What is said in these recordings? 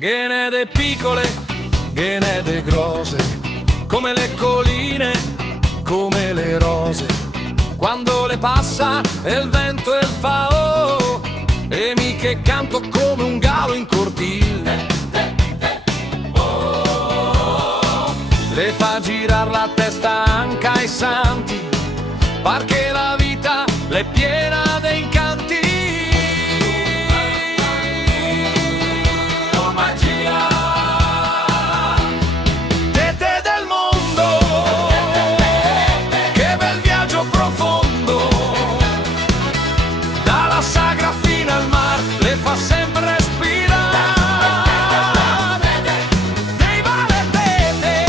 Ghene de piccole, ghene de grosse, come le colline, come le rose. Quando le passa il vento e il fao, e mi che canto come un gallo in cortile. Le fa girar la testa anche ai santi, perché la vita l'è piena di incanti. Oh magia, tete del mondo, che bel viaggio profondo, dalla sagra fino al mar, le fa sempre respirare. Dei vale tete,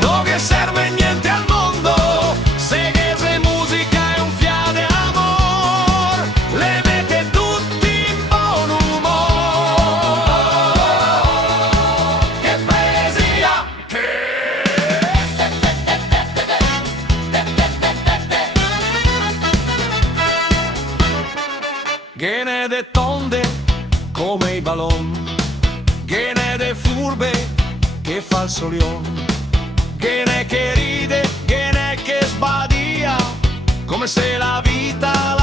non vi serve niente al mondo, se che se musica è un fiade amor, le mette tutti in buon umor. Che poesia! Ghene de tonde come i ballon, ghene de furbe che fa il solion, ghene che ride, ghene che sbadia, come se la vita